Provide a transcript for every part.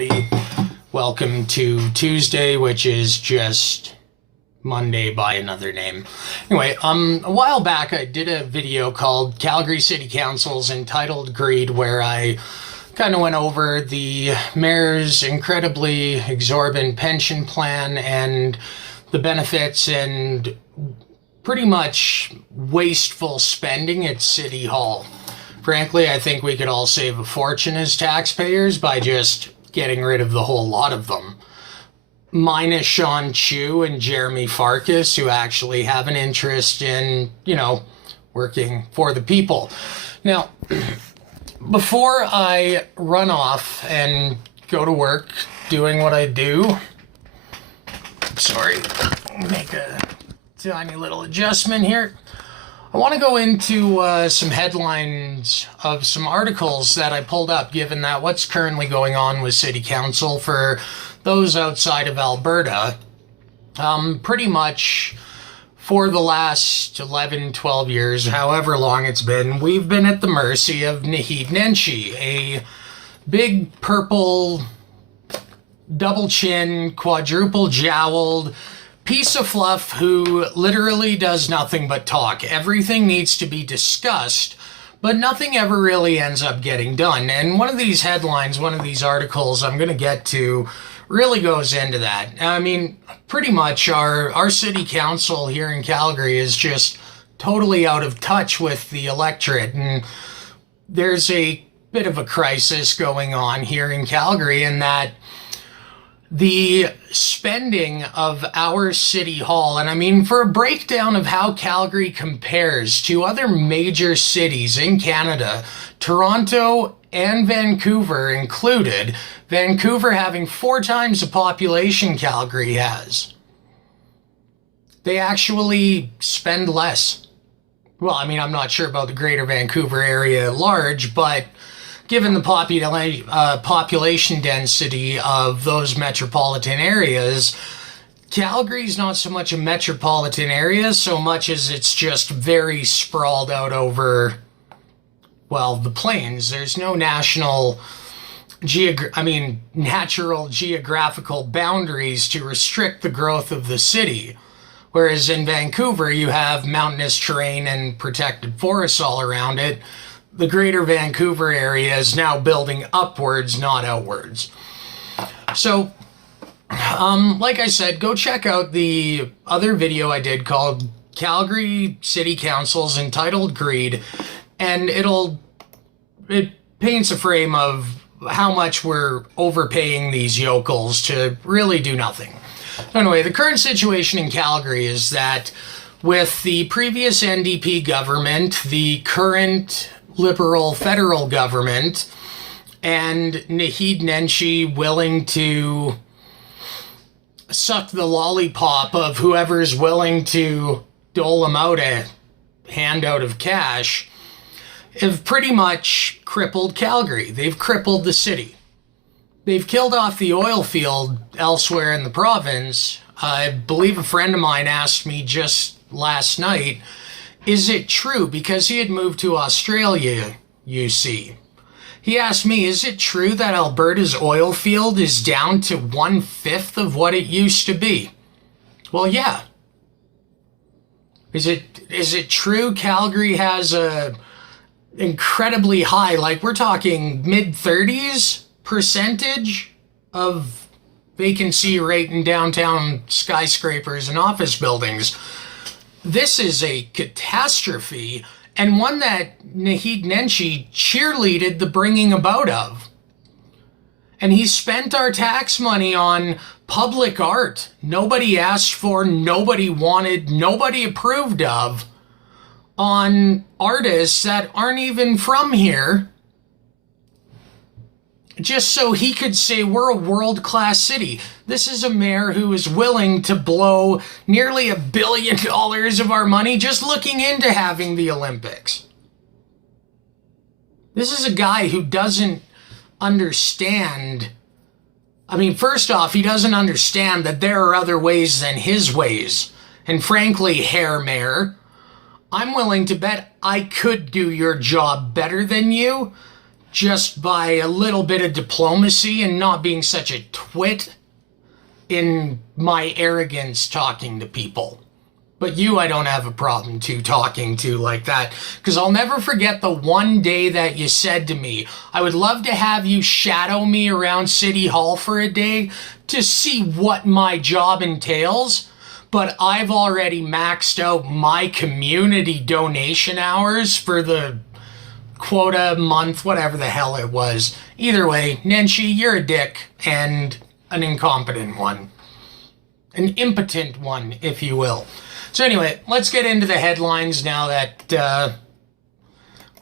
everybody. Welcome to Tuesday, which is just Monday by another name. Anyway, a while back I did a video called Calgary City Council's Entitled Greed, where I kind of went over the mayor's incredibly exorbitant pension plan and the benefits and pretty much wasteful spending at City Hall. Frankly, I think we could all save a fortune as taxpayers by just getting rid of the whole lot of them. Minus Sean Chu and Jeremy Farkas, who actually have an interest in, working for the people. Now, before I run off and go to work doing what I do, make a tiny little adjustment here. I want to go into some headlines of some articles that I pulled up, given that what's currently going on with City Council for those outside of Alberta. Pretty much for the last 11, 12 years, however long it's been, we've been at the mercy of Naheed Nenshi, a big purple, double chin, quadruple jowled piece of fluff who literally does nothing but talk. Everything needs to be discussed, but nothing ever really ends up getting done. And one of these headlines, one of these articles I'm going to get to really goes into that. I mean, pretty much our city council here in Calgary is just totally out of touch with the electorate. And there's a bit of a crisis going on here in Calgary in that the spending of our city hall, and I mean, for a breakdown of how Calgary compares to other major cities in Canada, Toronto and Vancouver included, Vancouver having 4 times the population Calgary has, they actually spend less. Well, I mean, I'm not sure about the greater Vancouver area at large, but given the population density of those metropolitan areas, Calgary's not so much a metropolitan area so much as it's just very sprawled out over, well, the plains. There's no natural geographical boundaries to restrict the growth of the city. Whereas in Vancouver, you have mountainous terrain and protected forests all around it. The greater Vancouver area is now building upwards, not outwards. So, like I said, go check out the other video I did called Calgary City Council's Entitled Greed, and it paints a frame of how much we're overpaying these yokels to really do nothing. Anyway, the current situation in Calgary is that with the previous NDP government, the current Liberal federal government, and Naheed Nenshi willing to suck the lollipop of whoever's willing to dole them out a handout of cash, have pretty much crippled Calgary. They've crippled the city. They've killed off the oil field elsewhere in the province. I believe a friend of mine asked me just last night, is it true, because he had moved to Australia, you see. He asked me, is it true that Alberta's oil field is down to 1/5 of what it used to be? Well, yeah. Is it true Calgary has a incredibly high, like we're talking mid-30s% of vacancy rate in downtown skyscrapers and office buildings? This is a catastrophe, and one that Naheed Nenshi cheerleaded the bringing about of. And he spent our tax money on public art nobody asked for, nobody wanted, nobody approved of, on artists that aren't even from here, just so he could say we're a world-class city. This is a mayor who is willing to blow nearly $1 billion of our money just looking into having the Olympics. This is a guy who doesn't understand. I mean, first off, he doesn't understand that there are other ways than his ways. And frankly, Herr Mayor, I'm willing to bet I could do your job better than you, just by a little bit of diplomacy and not being such a twit in my arrogance talking to people. But you, I don't have a problem talking to like that, because I'll never forget the one day that you said to me, I would love to have you shadow me around City Hall for a day to see what my job entails, but I've already maxed out my community donation hours for the quota month, whatever the hell it was. Either way, Nenshi, you're a dick and an incompetent one. An impotent one, if you will. So anyway, let's get into the headlines now that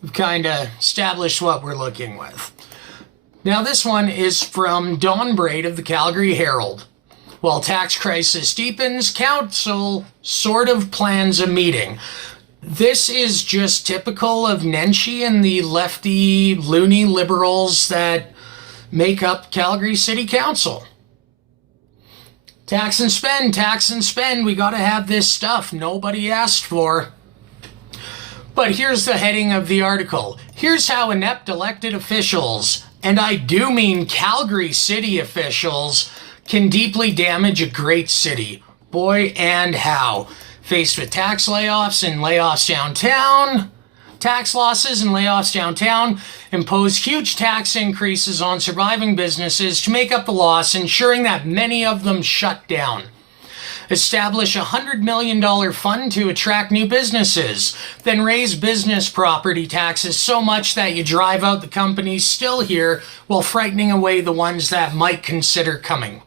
we've kind of established what we're looking with. Now this one is from Don Braid of the Calgary Herald. While tax crisis deepens, council sort of plans a meeting. This is just typical of Nenshi and the lefty, loony liberals that make up Calgary City Council. Tax and spend, we gotta have this stuff nobody asked for. But here's the heading of the article. Here's how inept elected officials, and I do mean Calgary City officials, can deeply damage a great city. Boy, and how. Faced with tax layoffs and layoffs downtown, tax losses and layoffs downtown, impose huge tax increases on surviving businesses to make up the loss, ensuring that many of them shut down. Establish a $100 million fund to attract new businesses, then raise business property taxes so much that you drive out the companies still here while frightening away the ones that might consider coming.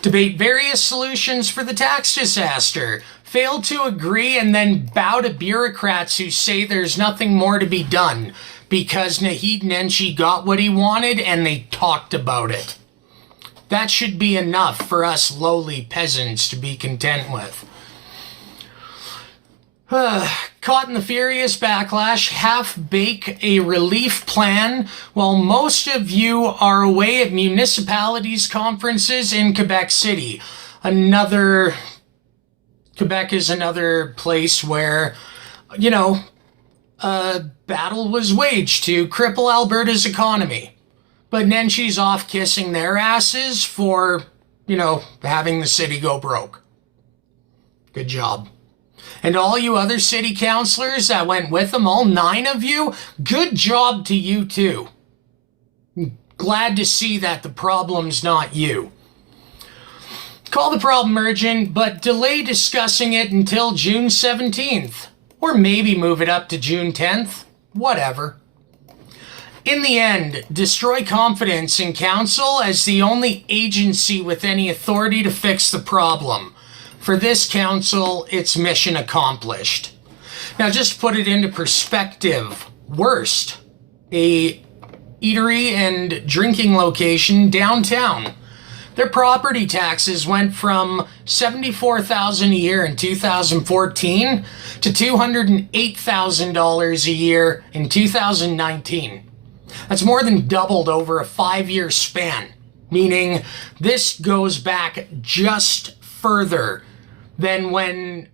Debate various solutions for the tax disaster. Fail to agree and then bow to bureaucrats who say there's nothing more to be done because Naheed Nenshi got what he wanted and they talked about it. That should be enough for us lowly peasants to be content with. Caught in the furious backlash, half-bake a relief plan while most of you are away at municipalities conferences in Quebec City. Quebec is another place where, a battle was waged to cripple Alberta's economy. But Nenshi's off kissing their asses for, having the city go broke. Good job. And all you other city councillors that went with them, all 9 of you, good job to you too. Glad to see that the problem's not you. Call the problem urgent, but delay discussing it until June 17th. Or maybe move it up to June 10th. Whatever. In the end, destroy confidence in council as the only agency with any authority to fix the problem. For this council, it's mission accomplished. Now, just to put it into perspective, Worst, a eatery and drinking location downtown. Their property taxes went from $74,000 a year in 2014 to $208,000 a year in 2019. That's more than doubled over a 5-year span, meaning this goes back just further than when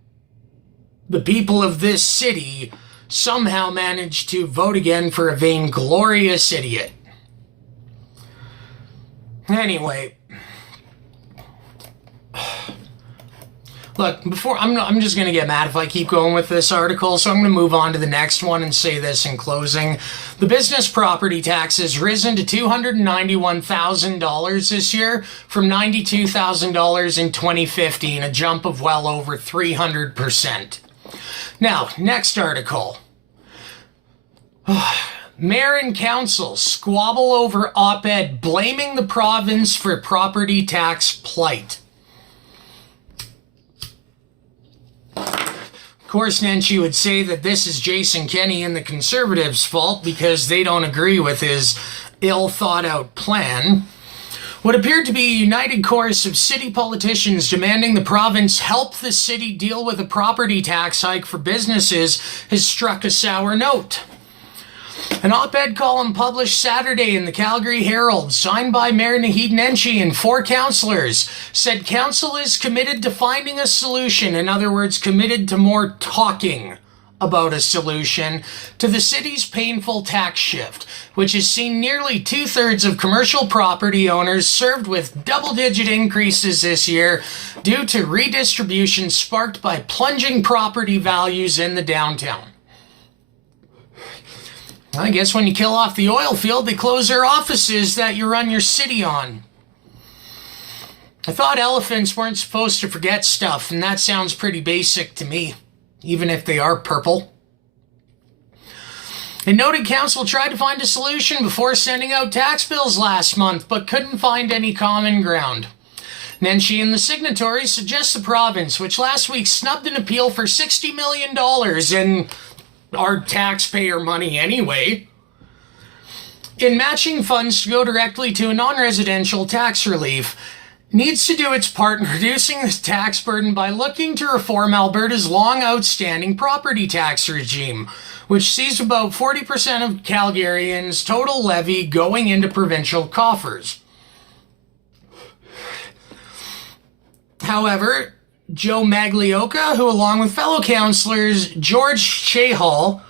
the people of this city somehow managed to vote again for a vainglorious idiot. Anyway, look, I'm just going to get mad if I keep going with this article, so I'm going to move on to the next one and say this in closing. The business property tax has risen to $291,000 this year from $92,000 in 2015, a jump of well over 300%. Now, next article. Mayor and council squabble over op-ed blaming the province for property tax plight. Of course, Nenshi would say that this is Jason Kenney and the Conservatives' fault because they don't agree with his ill-thought-out plan. What appeared to be a united chorus of city politicians demanding the province help the city deal with a property tax hike for businesses has struck a sour note. An op-ed column published Saturday in the Calgary Herald, signed by Mayor Naheed Nenshi and 4 councillors, said council is committed to finding a solution, in other words, committed to more talking about a solution to the city's painful tax shift, which has seen nearly 2/3 of commercial property owners served with double-digit increases this year due to redistribution sparked by plunging property values in the downtown. I guess when you kill off the oil field, they close their offices that you run your city on. I thought elephants weren't supposed to forget stuff, and that sounds pretty basic to me, even if they are purple. It noted council tried to find a solution before sending out tax bills last month, but couldn't find any common ground. Nenshi and the signatories suggest the province, which last week snubbed an appeal for $60 million in our taxpayer money anyway, in matching funds to go directly to a non-residential tax relief, needs to do its part in reducing the tax burden by looking to reform Alberta's long outstanding property tax regime, which sees about 40% of Calgarians' total levy going into provincial coffers. However, Joe Maglioka, who along with fellow councillors George Chahal,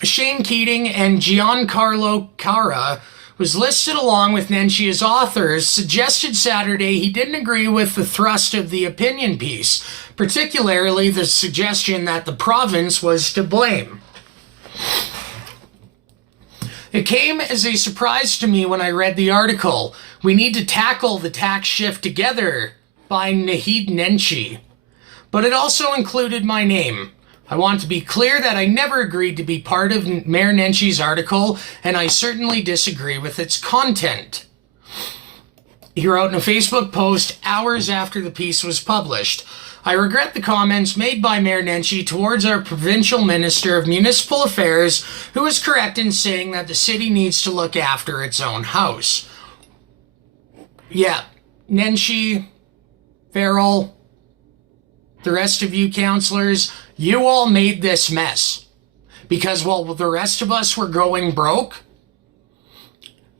Shane Keating, and Giancarlo Cara, was listed along with Nenshi as authors, suggested Saturday he didn't agree with the thrust of the opinion piece, particularly the suggestion that the province was to blame. It came as a surprise to me when I read the article. We need to tackle the tax shift together by Naheed Nenshi. But it also included my name. I want to be clear that I never agreed to be part of Mayor Nenshi's article, and I certainly disagree with its content. He wrote in a Facebook post hours after the piece was published. I regret the comments made by Mayor Nenshi towards our provincial Minister of Municipal Affairs, who is correct in saying that the city needs to look after its own house. Yeah, Nenshi, Farrell, the rest of you councillors, you all made this mess. Because while the rest of us were going broke,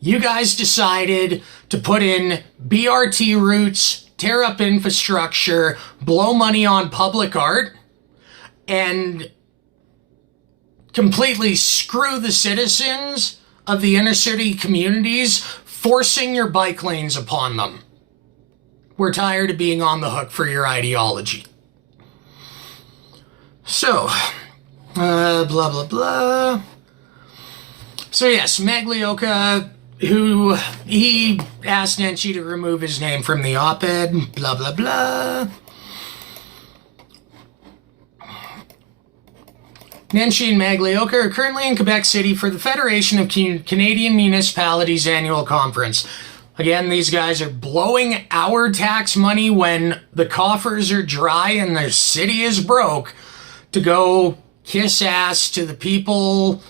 you guys decided to put in BRT routes, tear up infrastructure, blow money on public art, and completely screw the citizens of the inner city communities, forcing your bike lanes upon them. We're tired of being on the hook for your ideology. So, blah, blah, blah. So yes, Maglioka, who he asked Nenshi to remove his name from the op-ed, blah, blah, blah. Nenshi and Maglioka are currently in Quebec City for the Federation of Canadian Municipalities annual conference. Again, these guys are blowing our tax money when the coffers are dry and the city is broke to go kiss ass to the people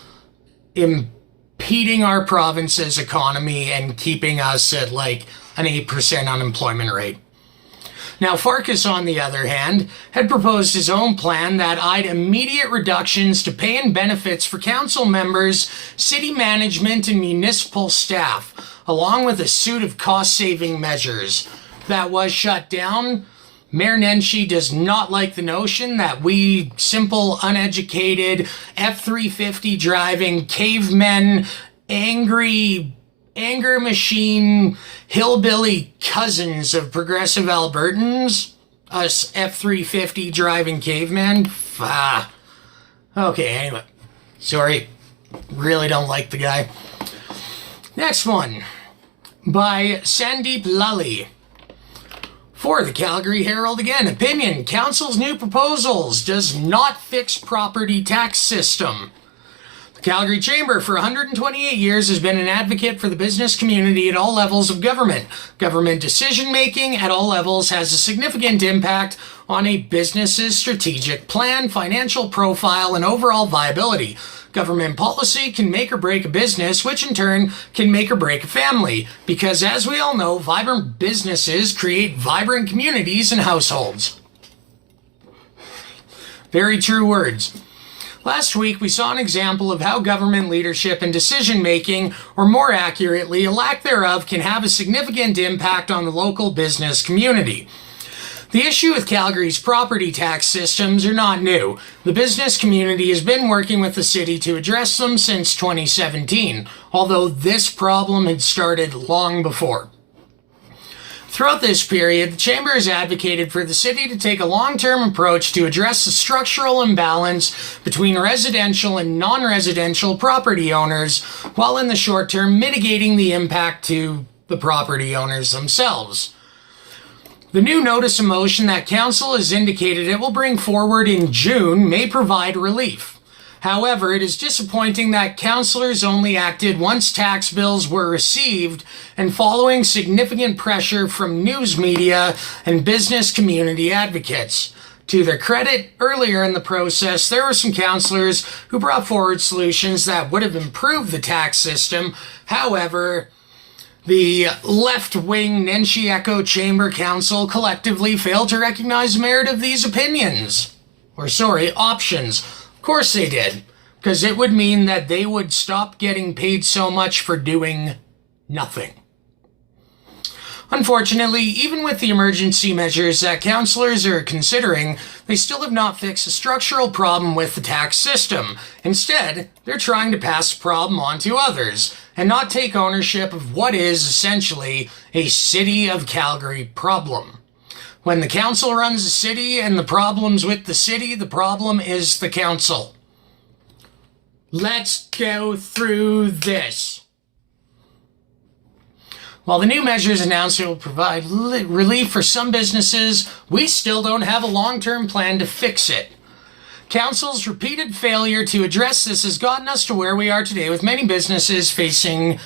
impeding our province's economy and keeping us at like an 8% unemployment rate. Now, Farkas, on the other hand, had proposed his own plan that eyed immediate reductions to pay and benefits for council members, city management, and municipal staff, along with a suite of cost-saving measures. That was shut down. Mayor Nenshi does not like the notion that we simple, uneducated, F-350 driving, cavemen, anger machine, hillbilly cousins of progressive Albertans, us F-350 driving cavemen. Okay, anyway. Sorry. Really don't like the guy. Next one. By Sandeep Lally. For the Calgary Herald again, opinion, council's new proposals does not fix property tax system. The Calgary Chamber for 128 years has been an advocate for the business community at all levels of government. Government decision-making at all levels has a significant impact on a business's strategic plan, financial profile, and overall viability. Government policy can make or break a business, which in turn can make or break a family, because as we all know, vibrant businesses create vibrant communities and households. Very true words. Last week, we saw an example of how government leadership and decision-making, or more accurately, a lack thereof, can have a significant impact on the local business community. The issue with Calgary's property tax systems are not new. The business community has been working with the city to address them since 2017, although this problem had started long before. Throughout this period, the Chamber has advocated for the city to take a long-term approach to address the structural imbalance between residential and non-residential property owners, while in the short term mitigating the impact to the property owners themselves. The new notice of motion that Council has indicated it will bring forward in June may provide relief. However, it is disappointing that councillors only acted once tax bills were received and following significant pressure from news media and business community advocates. To their credit, earlier in the process, there were some councillors who brought forward solutions that would have improved the tax system. However, the left-wing Nenshi Echo Chamber Council collectively failed to recognize the merit of these options. Of course they did, because it would mean that they would stop getting paid so much for doing nothing. Unfortunately, even with the emergency measures that councillors are considering, they still have not fixed the structural problem with the tax system. Instead, they're trying to pass the problem on to others and not take ownership of what is essentially a City of Calgary problem. When the council runs the city and the problem's with the city, the problem is the council. Let's go through this. While the new measures announced will provide relief for some businesses, we still don't have a long-term plan to fix it. Council's repeated failure to address this has gotten us to where we are today, with many businesses facing,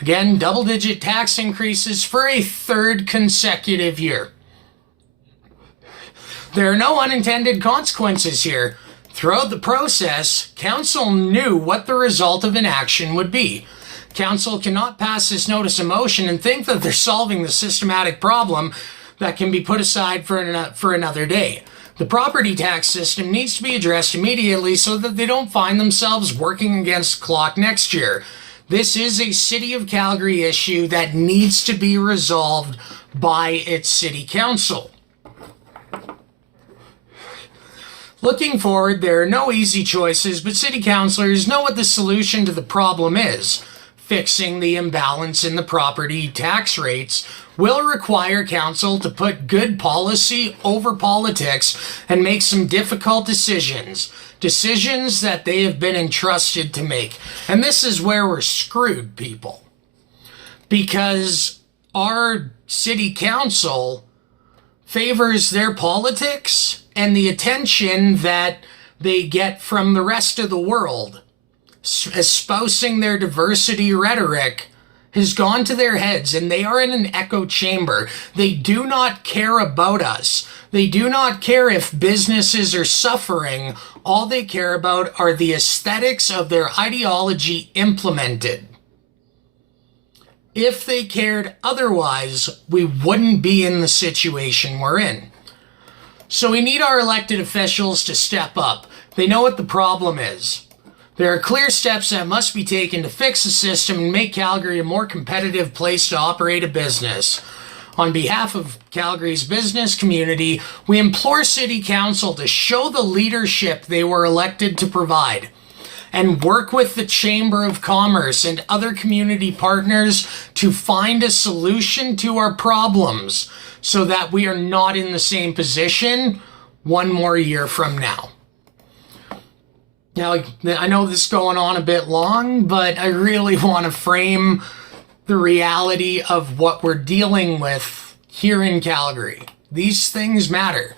again, double-digit tax increases for a third consecutive year. There are no unintended consequences here. Throughout the process, Council knew what the result of inaction would be. Council cannot pass this notice of motion and think that they're solving the systematic problem that can be put aside for another day. The property tax system needs to be addressed immediately so that they don't find themselves working against the clock next year. This is a City of Calgary issue that needs to be resolved by its City Council. Looking forward, there are no easy choices, but city councillors know what the solution to the problem is. Fixing the imbalance in the property tax rates will require council to put good policy over politics and make some difficult decisions. Decisions that they have been entrusted to make. And this is where we're screwed, people. Because our city council favors their politics and the attention that they get from the rest of the world. Espousing their diversity rhetoric has gone to their heads, and they are in an echo chamber. They do not care about us. They do not care if businesses are suffering. All they care about are the aesthetics of their ideology implemented. If they cared otherwise, we wouldn't be in the situation we're in. So we need our elected officials to step up. They know what the problem is. There are clear steps that must be taken to fix the system and make Calgary a more competitive place to operate a business. On behalf of Calgary's business community, we implore City Council to show the leadership they were elected to provide and work with the Chamber of Commerce and other community partners to find a solution to our problems so that we are not in the same position one more year from now. Now, I know this is going on a bit long, but I really want to frame the reality of what we're dealing with here in Calgary. These things matter.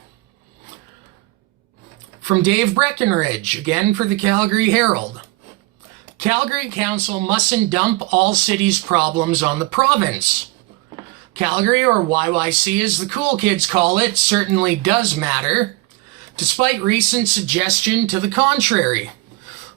From Dave Breckenridge, again for the Calgary Herald. Calgary Council mustn't dump all city's problems on the province. Calgary, or YYC as the cool kids call it, certainly does matter, despite recent suggestion to the contrary.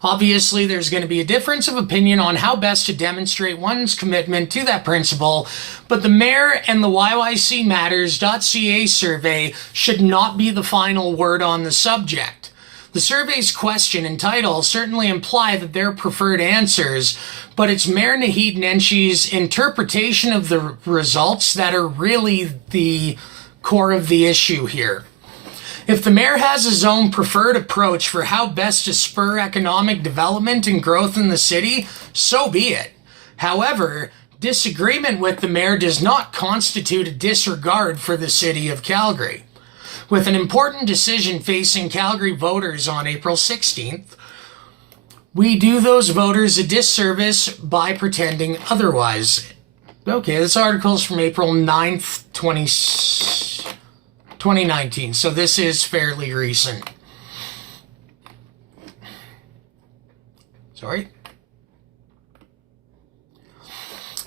Obviously, there's going to be a difference of opinion on how best to demonstrate one's commitment to that principle, but the Mayor and the YYCmatters.ca survey should not be the final word on the subject. The survey's question and title certainly imply that they're preferred answers, but it's Mayor Naheed Nenshi's interpretation of the results that are really the core of the issue here. If the mayor has his own preferred approach for how best to spur economic development and growth in the city, so be it. However, disagreement with the mayor does not constitute a disregard for the city of Calgary. With an important decision facing Calgary voters on April 16th, we do those voters a disservice by pretending otherwise. Okay, this article is from April 9th, 2019, so this is fairly recent. Sorry.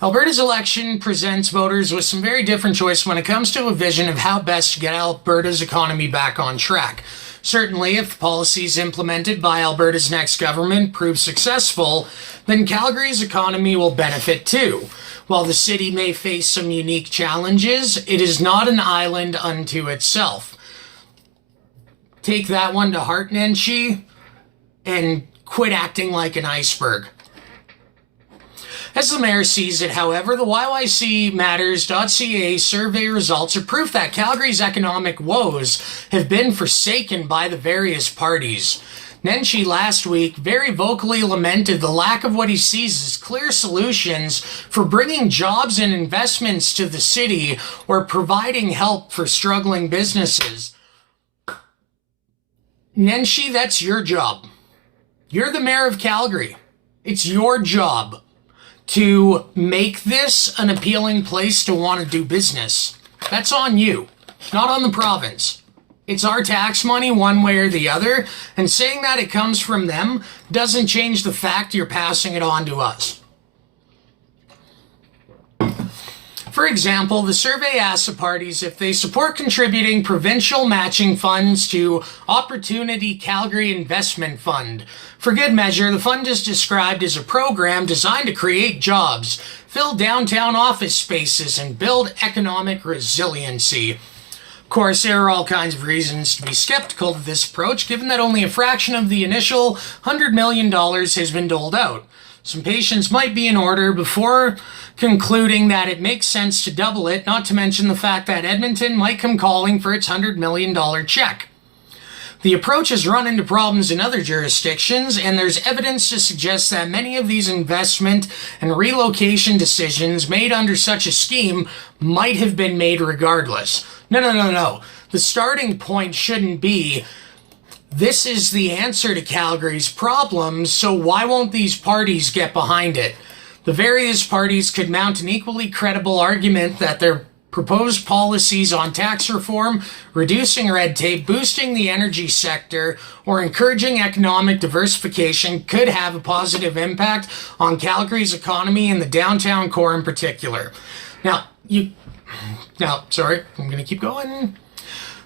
Alberta's election presents voters with some very different choices when it comes to a vision of how best to get Alberta's economy back on track. Certainly, if the policies implemented by Alberta's next government prove successful, then Calgary's economy will benefit too. While the city may face some unique challenges, it is not an island unto itself. Take that one to heart, Nenshi, and quit acting like an iceberg. As the mayor sees it, however, the YYCmatters.ca survey results are proof that Calgary's economic woes have been forsaken by the various parties. Nenshi last week very vocally lamented the lack of what he sees as clear solutions for bringing jobs and investments to the city or providing help for struggling businesses. Nenshi, that's your job. You're the mayor of Calgary. It's your job to make this an appealing place to want to do business. That's on you, not on the province. It's our tax money one way or the other, and saying that it comes from them doesn't change the fact you're passing it on to us. For example, the survey asks the parties if they support contributing provincial matching funds to Opportunity Calgary Investment Fund. For good measure, the fund is described as a program designed to create jobs, fill downtown office spaces, and build economic resiliency. Of course, there are all kinds of reasons to be skeptical of this approach, given that only a fraction of the initial $100 million has been doled out. Some patience might be in order before concluding that it makes sense to double it, not to mention the fact that Edmonton might come calling for its $100 million check. The approach has run into problems in other jurisdictions, and there's evidence to suggest that many of these investment and relocation decisions made under such a scheme might have been made regardless. No. The starting point shouldn't be, this is the answer to Calgary's problems, so why won't these parties get behind it? The various parties could mount an equally credible argument that their proposed policies on tax reform, reducing red tape, boosting the energy sector, or encouraging economic diversification could have a positive impact on Calgary's economy and the downtown core in particular. Now, sorry, I'm going to keep going.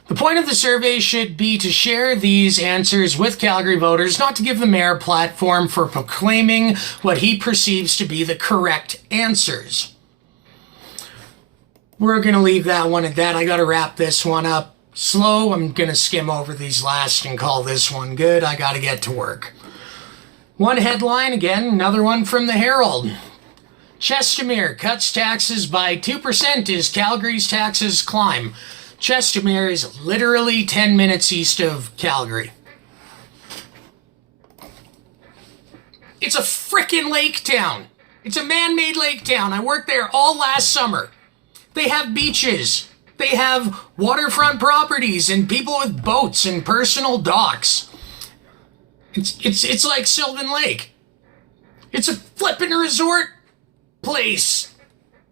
The point of the survey should be to share these answers with Calgary voters, not to give the mayor a platform for proclaiming what he perceives to be the correct answers. We're going to leave that one at that. I got to wrap this one up slow. I'm going to skim over these last and call this one good. I got to get to work. One headline, again, another one from the Herald. Chestermere cuts taxes by 2% as Calgary's taxes climb. Chestermere is literally 10 minutes east of Calgary. It's a frickin' lake town. It's a man-made lake town. I worked there all last summer. They have beaches. They have waterfront properties and people with boats and personal docks. It's like Sylvan Lake. It's a flippin' resort place.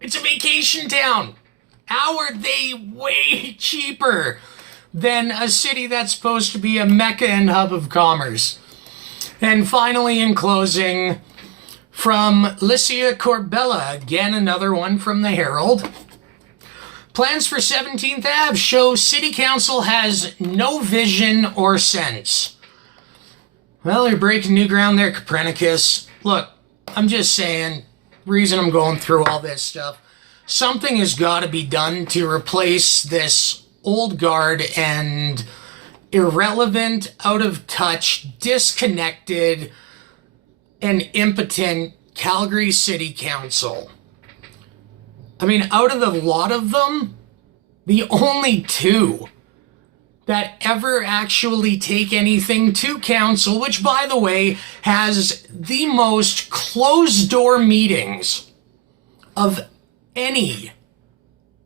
It's a vacation town. How are they way cheaper than a city that's supposed to be a mecca and hub of commerce? And finally, in closing, from Licia Corbella, again another one from the Herald. Plans for 17th Ave show City Council has no vision or sense. Well, you're breaking new ground there, Copernicus. Look, I'm just saying, reason I'm going through all this stuff, something has got to be done to replace this old guard and irrelevant, out of touch, disconnected, and impotent Calgary City Council. I mean, out of the lot of them, The only two that ever actually take anything to council, which, by the way, has the most closed-door meetings of any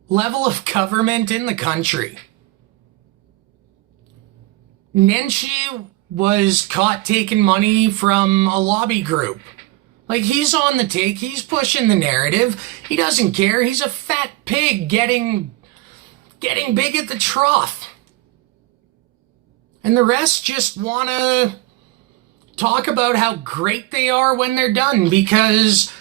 level of government in the country. Nenshi was caught taking money from a lobby group. Like, he's on the take, he's pushing the narrative, he doesn't care, he's a fat pig getting big at the trough. And the rest just want to talk about how great they are when they're done, because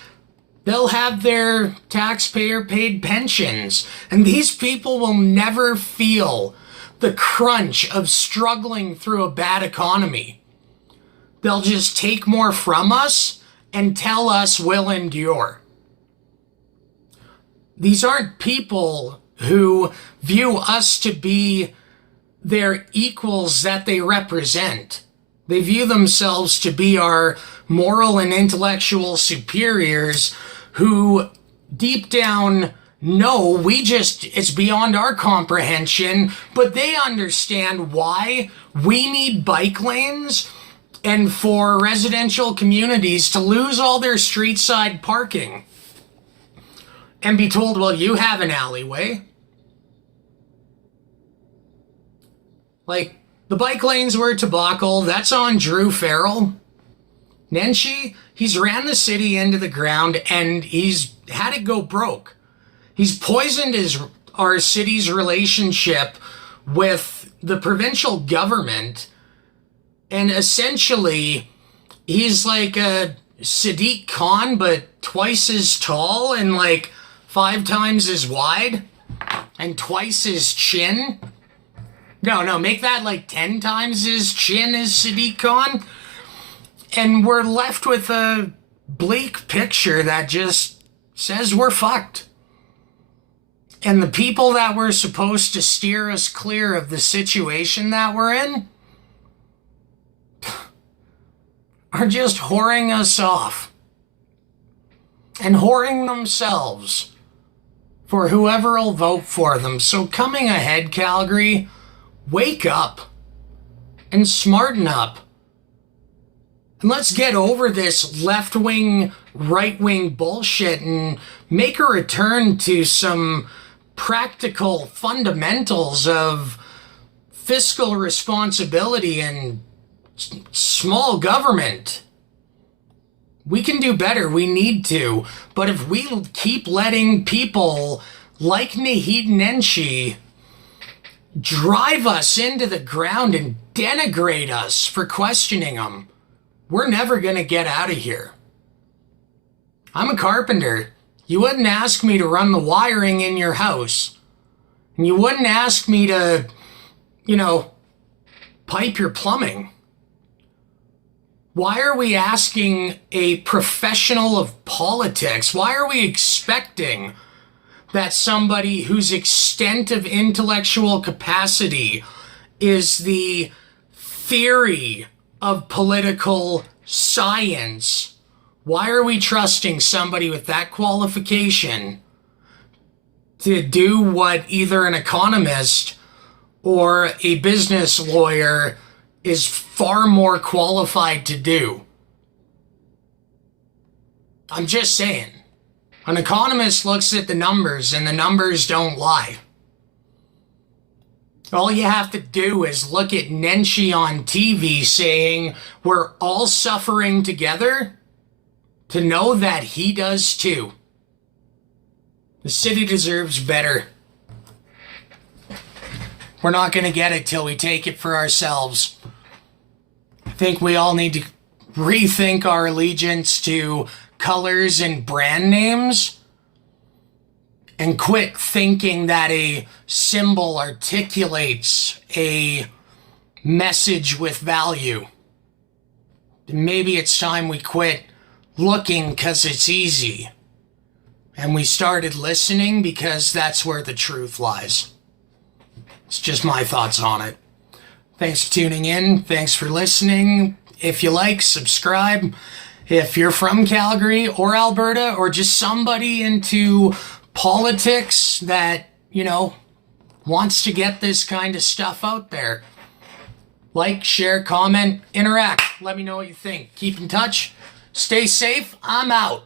they'll have their taxpayer-paid pensions. And these people will never feel the crunch of struggling through a bad economy. They'll just take more from us and tell us we'll endure. These aren't people who view us to be their equals that they represent. They view themselves to be our moral and intellectual superiors who deep down know it's beyond our comprehension, but they understand why we need bike lanes and for residential communities to lose all their street side parking and be told, well, you have an alleyway. Like, the bike lanes were a debacle. That's on Drew Farrell. Nenshi, he's ran the city into the ground and he's had it go broke. He's poisoned our city's relationship with the provincial government, and essentially he's like a Sadiq Khan but twice as tall and like 5 times as wide and twice his chin. No, make that like 10 times his chin as Sadiq Khan. And we're left with a bleak picture that just says we're fucked. And the people that were supposed to steer us clear of the situation that we're in are just whoring us off. And whoring themselves for whoever will vote for them. So coming ahead, Calgary, wake up and smarten up. And let's get over this left-wing, right-wing bullshit and make a return to some practical fundamentals of fiscal responsibility and small government. We can do better. We need to. But if we keep letting people like Naheed Nenshi drive us into the ground and denigrate us for questioning them, we're never going to get out of here. I'm a carpenter. You wouldn't ask me to run the wiring in your house. And you wouldn't ask me to, pipe your plumbing. Why are we asking a professional of politics? Why are we expecting that somebody whose extent of intellectual capacity is the theory of political science, why are we trusting somebody with that qualification to do what either an economist or a business lawyer is far more qualified to do? I'm just saying. An economist looks at the numbers, and the numbers don't lie. All you have to do is look at Nenshi on TV saying we're all suffering together to know that he does too. The city deserves better. We're not going to get it till we take it for ourselves. I think we all need to rethink our allegiance to colors and brand names and quit thinking that a symbol articulates a message with value. Maybe it's time we quit looking because it's easy and we started listening because that's where the truth lies. It's just my thoughts on it. Thanks for tuning in. Thanks for listening. If you like, subscribe. If you're from Calgary or Alberta or just somebody into politics that, wants to get this kind of stuff out there. Like, share, comment, interact. Let me know what you think. Keep in touch. Stay safe. I'm out.